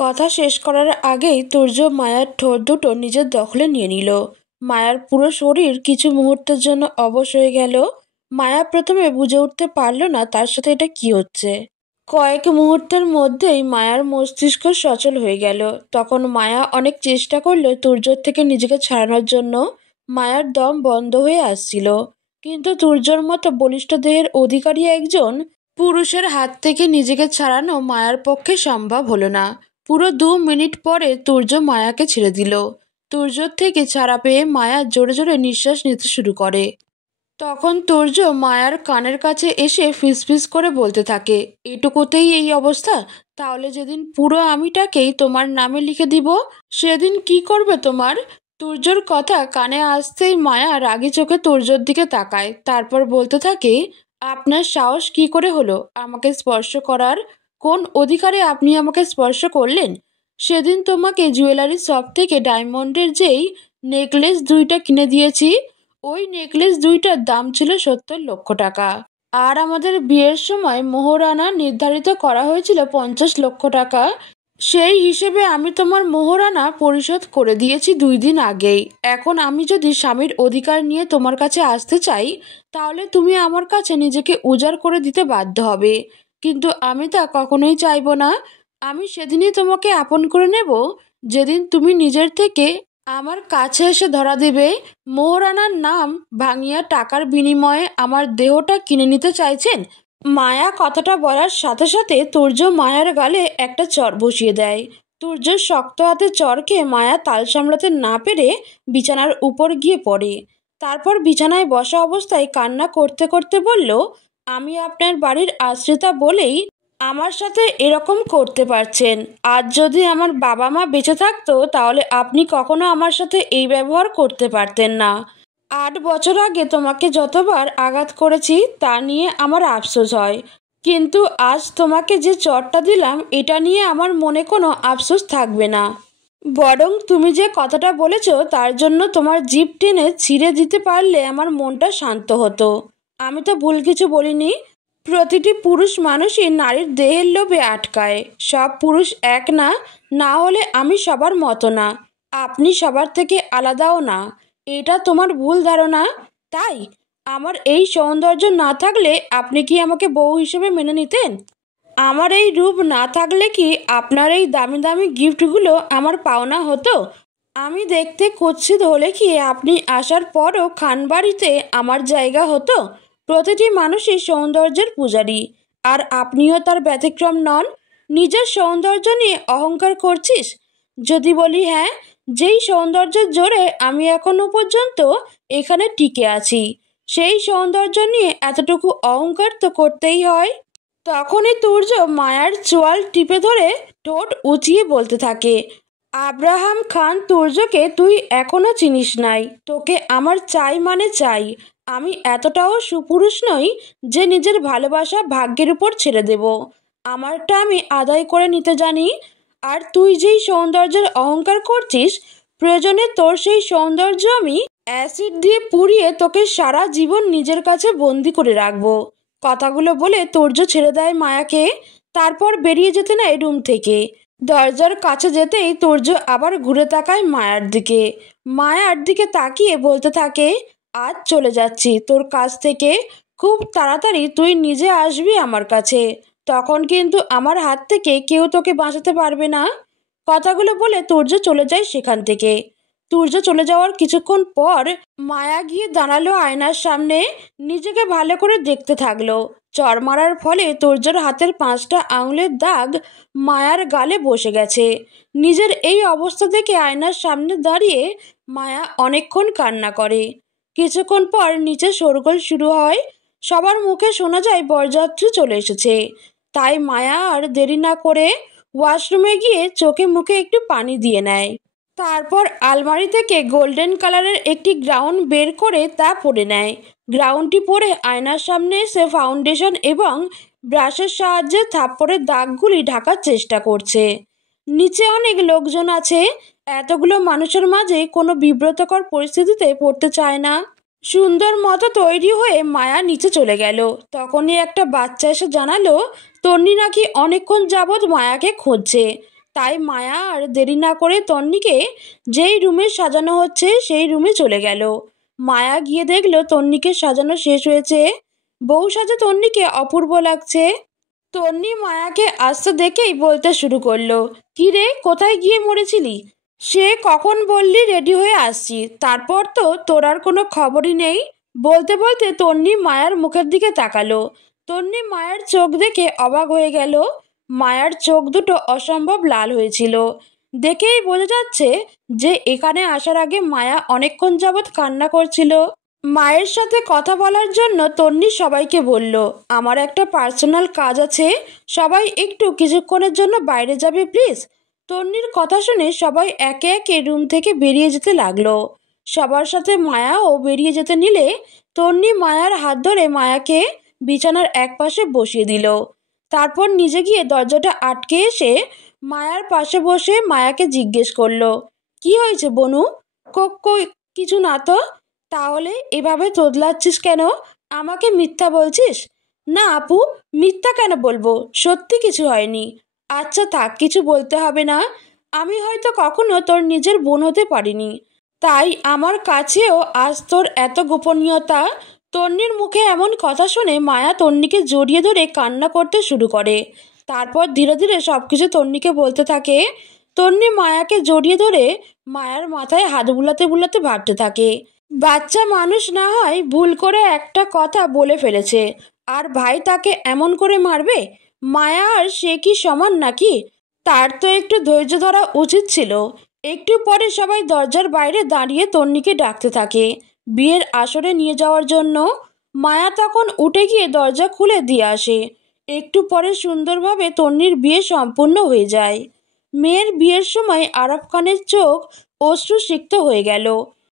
কথা শেষ করার আগেই তুর্য মায়ার ঠোঁট দুটো নিজের দখলে নিয়ে নিল। মায়ার পুরো শরীর কিছু মুহূর্তের জন্য অবশ হয়ে গেল। মায়া প্রথমে বুঝে উঠতে পারল না তার সাথে এটা কি হচ্ছে। কয়েক মুহূর্তের মধ্যেই মায়ার মস্তিষ্ক সচল হয়ে গেল। তখন মায়া অনেক চেষ্টা করলো তুর্যর থেকে নিজেকে ছাড়ানোর জন্য। মায়ার দম বন্ধ হয়ে আসছিল, কিন্তু তুর্যর মতো বলিষ্ঠ দেহের অধিকারী একজন পুরুষের হাত থেকে নিজেকে ছাড়ানো মায়ার পক্ষে সম্ভব হলো না। পুরো 2 মিনিট পরে তুর্য মায়াকে ছেড়ে দিল। তুর্যর থেকে ছাড়া পেয়ে মায়া জোরে জোরে নিঃশ্বাস নিতে শুরু করে। তখন তুর্য মায়ার কানের কাছে এসে ফিসফিস করে বলতে থাকে, এটুকুতেই এই অবস্থা? তাহলে যেদিন পুরো আমিটাকেই তোমার নামে লিখে দিব সেদিন কি করবে তোমার? তুর্যর কথা কানে আসতেই মায়া রাগী চোখে তুর্যর দিকে তাকায়, তারপর বলতে থাকে, আপনার সাহস কি করে হলো আমাকে স্পর্শ করার? কোন অধিকারে আপনি আমাকে স্পর্শ করলেন? সেদিন তোমাকে জুয়েলারি শপ থেকে ডায়মন্ডের যেই নেকলেস 2টা কিনে দিয়েছি, ওই নেকলেস 2টার দাম ছিল 70 লক্ষ টাকা। আর আমাদের বিয়ের সময় মোহরানা নির্ধারিত করা হয়েছিল 50 লক্ষ টাকা। সেই হিসেবে আমি তোমার মোহরানা পরিশোধ করে দিয়েছি 2 দিন আগেই। এখন আমি যদি স্বামীর অধিকার নিয়ে তোমার কাছে আসতে চাই, তাহলে তুমি আমার কাছে নিজেকে উজাড় করে দিতে বাধ্য হবে। কিন্তু আমি তা কখনোই চাইব না। আমি সেদিনই তোমাকে আপন করে নেব যেদিন তুমি নিজের থেকে আমার কাছে এসে ধরা দেবে মোহরানার নাম ভাঙিয়া টাকার বিনিময়ে আমার দেহটা কিনে নিতে চাইছেন। মায়া কথাটা বলার সাথে সাথে তুর্য মায়ার গালে একটা চড় বসিয়ে দেয়। তুর্যের শক্ত হাতে চড় খেয়ে মায়া তাল সামলাতে না পেরে বিছানার উপর গিয়ে পড়ে। তারপর বিছানায় বসা অবস্থায় কান্না করতে করতে বলল, আমি আপনার বাড়ির আশ্রিতা বলেই আমার সাথে এরকম করতে পারছেন। আজ যদি আমার বাবা মা বেঁচে থাকতো তাহলে আপনি কখনো আমার সাথে এই ব্যবহার করতে পারতেন না। 8 বছর আগে তোমাকে যতবার আঘাত করেছি তা নিয়ে আমার আফসোস হয়, কিন্তু আজ তোমাকে যে চড়টা দিলাম এটা নিয়ে আমার মনে কোনো আফসোস থাকবে না। বরং তুমি যে কথাটা বলেছ তার জন্য তোমার জিভ টেনে ছিঁড়ে দিতে পারলে আমার মনটা শান্ত হতো। আমি তো ভুল কিছু বলিনি। প্রতিটি পুরুষ মানুষই নারীর দেহের লোভে আটকায়। সব পুরুষ এক না, না হলে আমি সবার মতো না। আপনি সবার থেকে আলাদাও না, এটা তোমার ভুল ধারণা। তাই আমার এই সৌন্দর্য না থাকলে আপনি কি আমাকে বউ হিসেবে মেনে নিতেন? আমার এই রূপ না থাকলে কি আপনার এই দামি দামি গিফটগুলো আমার পাওনা হতো? আমি দেখতে কুৎসিত হলে কি আপনি আসার পরও খানবাড়িতে আমার জায়গা হতো? প্রতিটি মানুষই সৌন্দর্যের পূজারী, আর আপনিও তার ব্যতিক্রম নন। নিজের সৌন্দর্য নিয়ে অহংকার করছিস? যদি বলি হ্যাঁ, যেই সৌন্দর্যের জোরে আমি এখনো পর্যন্ত এখানে টিকে আছি, সেই সৌন্দর্য নিয়ে এতটুকু অহংকার তো করতেই হয়। তখনই তুর্য মায়ার চোয়াল টিপে ধরে ঠোঁট উঁচিয়ে বলতে থাকে, আব্রাহাম খান তুর্যকে তুই এখনো চিনিস নাই। তোকে আমার চাই মানে চাই। আমি এতটাও সুপুরুষ নই যে নিজের ভালোবাসা ভাগ্যের উপর ছেড়ে দেব। আমারটা আমি আদায় করে নিতে জানি। আর তুই যেই সৌন্দর্যের অহংকার করছিস, প্রয়োজনে তোর সেই সৌন্দর্য আমি অ্যাসিড দিয়ে পুড়িয়ে তোকে সারা জীবন নিজের কাছে বন্দি করে রাখবো। কথাগুলো বলে তুর্য ছেড়ে দেয় মায়াকে, তারপর বেরিয়ে যেতে নেয় রুম থেকে। দরজার কাছে যেতেই তুর্য আবার ঘুরে তাকায় মায়ার দিকে। মায়ার দিকে তাকিয়ে বলতে থাকে, আজ চলে যাচ্ছি তোর কাছ থেকে। খুব তাড়াতাড়ি তুই নিজে আসবি আমার কাছে। তখন কিন্তু আমার হাত থেকে কেউ তোকে বাঁচাতে পারবে না। কথাগুলো বলে তুর্য চলে যায় সেখান থেকে। তুর্য চলে যাওয়ার কিছুক্ষণ পর মায়া গিয়ে দাঁড়ালো আয়নার সামনে। নিজেকে ভালো করে দেখতে থাকলো। চড় মারার ফলে তুর্যর হাতের 5টা আঙুলের দাগ মায়ার গালে বসে গেছে। নিজের এই অবস্থা দেখে আয়নার সামনে দাঁড়িয়ে মায়া অনেকক্ষণ কান্না করে। কিছুক্ষণ পর নিচে শোরগোল শুরু হয়। সবার মুখে শোনা যায় বরযাত্রী চলে এসেছে। তাই মায়া আর দেরি না করে ওয়াশরুমে গিয়ে চোখে মুখে একটু পানি দিয়ে নেয়। তারপর আলমারি থেকে গোল্ডেন কালারের একটি গাউন বের করে তা পরে নেয়। গাউনটি পরে আয়নার সামনে এসে ফাউন্ডেশন এবং ব্রাশের সাহায্যে থাপ্পড়ের দাগগুলি ঢাকার চেষ্টা করছে। নিচে অনেক লোকজন আছে। এতগুলো মানুষের মাঝে কোনো বিব্রতকর পরিস্থিতিতে পড়তে চায় না। সুন্দর মতো তৈরি হয়ে মায়া নিচে চলে গেল। তখনই একটা বাচ্চা এসে জানালো তন্নি নাকি অনেকক্ষণ যাবৎ মায়াকে খুঁজছে। তাই মায়া আর দেরি না করে তন্নিকে যেই রুমে সাজানো হচ্ছে সেই রুমে চলে গেল। মায়া গিয়ে দেখলো তন্নিকে সাজানো শেষ হয়েছে। বউ সাজে তন্নিকে অপূর্ব লাগছে। তন্নি মায়াকে আসতে দেখেই বলতে শুরু করলো, কি রে, কোথায় গিয়ে মরেছিলি? সে কখন বললি রেডি হয়ে আসছি, তারপর তো তোর আর কোনো খবরই নেই। বলতে বলতে তন্নি মায়ার মুখের দিকে তাকালো। তন্নি মায়ের চোখ দেখে অবাক হয়ে গেল। মায়ার চোখ দুটো অসম্ভব লাল হয়েছিল। দেখেই বোঝা যাচ্ছে যে এখানে আসার আগে মায়া অনেকক্ষণ যাবৎ কান্না করছিল। মায়ের সাথে কথা বলার জন্য তন্নি সবাইকে বলল, আমার একটা পার্সোনাল কাজ আছে, সবাই একটু কিছুক্ষণের জন্য বাইরে যাবে প্লিজ। তন্নির কথা শুনে সবাই একে একে রুম থেকে বেরিয়ে যেতে লাগলো। সবার সাথে মায়াও বেরিয়ে যেতে নিলে তন্নি মায়ার হাত ধরে মায়াকে বিছানার একপাশে বসিয়ে দিল। তারপর নিজে গিয়ে দরজাটা আটকে এসে মায়ার পাশে বসে মায়াকে জিজ্ঞেস করলো, কি হয়েছে বনু? কই কিছু না তো। তাহলে এভাবে তোদলাচ্ছিস কেন? আমাকে মিথ্যা বলছিস? না আপু, মিথ্যা কেন বলবো, সত্যি কিছু হয়নি। আচ্ছা থাক, কিছু বলতে হবে না। আমি হয়তো কখনো তোর নিজের বোন হতে পারিনি, তাই আমার কাছেও আজ তোর এত গোপনীয়তা। তন্নির মুখে এমন কথা শুনে মায়া তন্নিকে জড়িয়ে ধরে কান্না করতে শুরু করে। তারপর ধীরে ধীরে সবকিছু তন্নিকে বলতে থাকে। তন্নি মায়াকে জড়িয়ে ধরে মায়ার মাথায় হাত বুলাতে বুলাতে ভাবতে থাকে, বাচ্চা মানুষ না হয় ভুল করে একটা কথা বলে ফেলেছে, আর ভাই তাকে এমন করে মারবে? মায়া আর সে কি সমান নাকি? তার তো একটু ধৈর্য ধরা উচিত ছিল। একটু পরে সবাই দরজার বাইরে দাঁড়িয়ে তন্নিকে ডাকতে থাকে বিয়ের আসরে নিয়ে যাওয়ার জন্য। মায়া তখন উঠে গিয়ে দরজা খুলে দিয়ে আসে। একটু পরে সুন্দরভাবে তন্নির বিয়ে সম্পূর্ণ হয়ে যায়। মেয়ের বিয়ের সময় আরাফ খানের চোখ অশ্রুসিক্ত হয়ে গেল।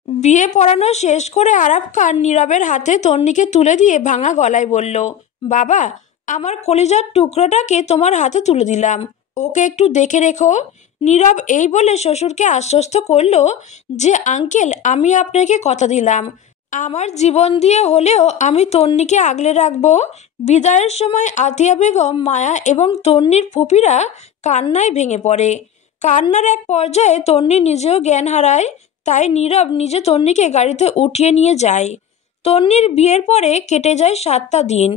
বিয়ে পড়ানো শেষ করে আরাফ খান নীরবের হাতে তন্নিকে তুলে দিয়ে ভাঙা গলায় বলল, বাবা, আমার কলিজার টুকরোটাকে তোমার হাতে তুলে দিলাম, ওকে একটু দেখে রেখো। নীরব এই বলে শ্বশুরকে আশ্বস্ত করলো যে আঙ্কেল, আমি আপনাকে কথা দিলাম, আমার জীবন দিয়ে হলেও আমি তন্নিকে আগলে রাখবো। বিদায়ের সময় আতিয়া বেগম, মায়া এবং তন্নির ফুপিরা কান্নায় ভেঙে পড়ে। কান্নার এক পর্যায়ে তন্নি নিজেও জ্ঞান হারায়। তাই নীরব নিজে তন্নিকে গাড়িতে উঠিয়ে নিয়ে যায়। তন্নির বিয়ের পরে কেটে যায় 7টা দিন।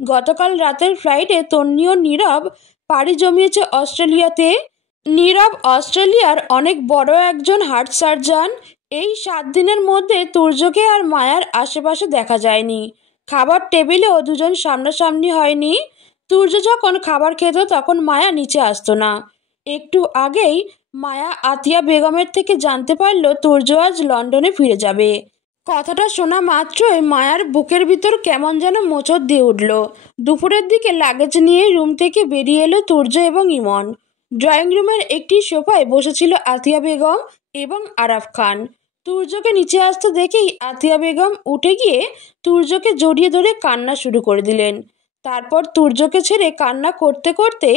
গতকাল রাতের ফ্লাইটে তন্নি ও নীরব পাড়ি জমিয়েছে অস্ট্রেলিয়াতে। নীরব অস্ট্রেলিয়ার অনেক বড় একজন হার্ট সার্জন। এই 7 দিনের মধ্যে তুর্যকে আর মায়ার আশেপাশে দেখা যায়নি। খাবার টেবিলেও দুজন সামনাসামনি হয়নি। তুর্য যখন খাবার খেত তখন মায়া নিচে আসতো না। একটু আগেই মায়া আতিয়া বেগমের থেকে জানতে পারল তুর্য আজ লন্ডনে ফিরে যাবে। কথাটা শোনা মাত্রই মায়ার বুকের ভিতর কেমন যেন মোচড় দিয়ে উঠল। দুপুরের দিকে লাগেজ নিয়ে রুম থেকে বেরিয়ে এলো তুর্য এবং ইমন। ড্রয়িং রুমের একটি সোফায় বসেছিল আতিয়া বেগম এবং আরাফ খান। তুর্যকে নিচে আসতে দেখেই আতিয়া বেগম উঠে গিয়ে তুর্যকে জড়িয়ে ধরে কান্না শুরু করে দিলেন। তারপর তুর্যকে ছেড়ে কান্না করতে করতে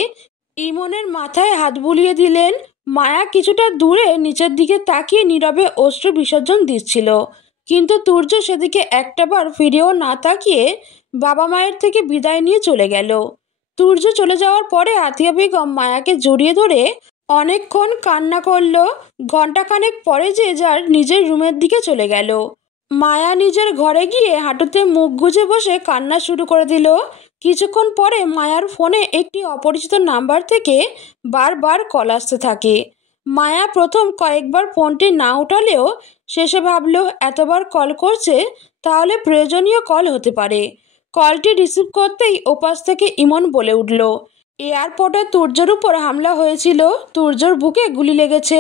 ইমনের মাথায় হাত বুলিয়ে দিলেন। মায়া কিছুটা দূরে নিচের দিকে তাকিয়ে নীরবে অশ্রু বিসর্জন দিচ্ছিল, কিন্তু তুর্য সেদিকে একটাবার ফিরেও না তাকিয়ে বাবা মায়ের থেকে বিদায় নিয়ে চলে গেল। তুর্য চলে যাওয়ার পরে আতিয়া বেগম মায়াকে জড়িয়ে ধরে অনেকক্ষণ কান্না করলো। ঘণ্টাখানেক পরে যে যার নিজের রুমের দিকে চলে গেল। মায়া নিজের ঘরে গিয়ে হাঁটুতে মুখ গুজে বসে কান্না শুরু করে দিল। কিছুক্ষণ পরে মায়ার ফোনে একটি অপরিচিত নাম্বার থেকে বারবার কল আসতে থাকে। মায়া প্রথম কয়েকবার ফোনটি না উঠালেও শেষে ভাবল এতবার কল করছে তাহলে প্রয়োজনীয় কল হতে পারে। কলটি রিসিভ করতেই ওপাশ থেকে ইমন বলে উঠল, এয়ারপোর্টে তুর্যর উপর হামলা হয়েছিল, তুর্যর বুকে গুলি লেগেছে।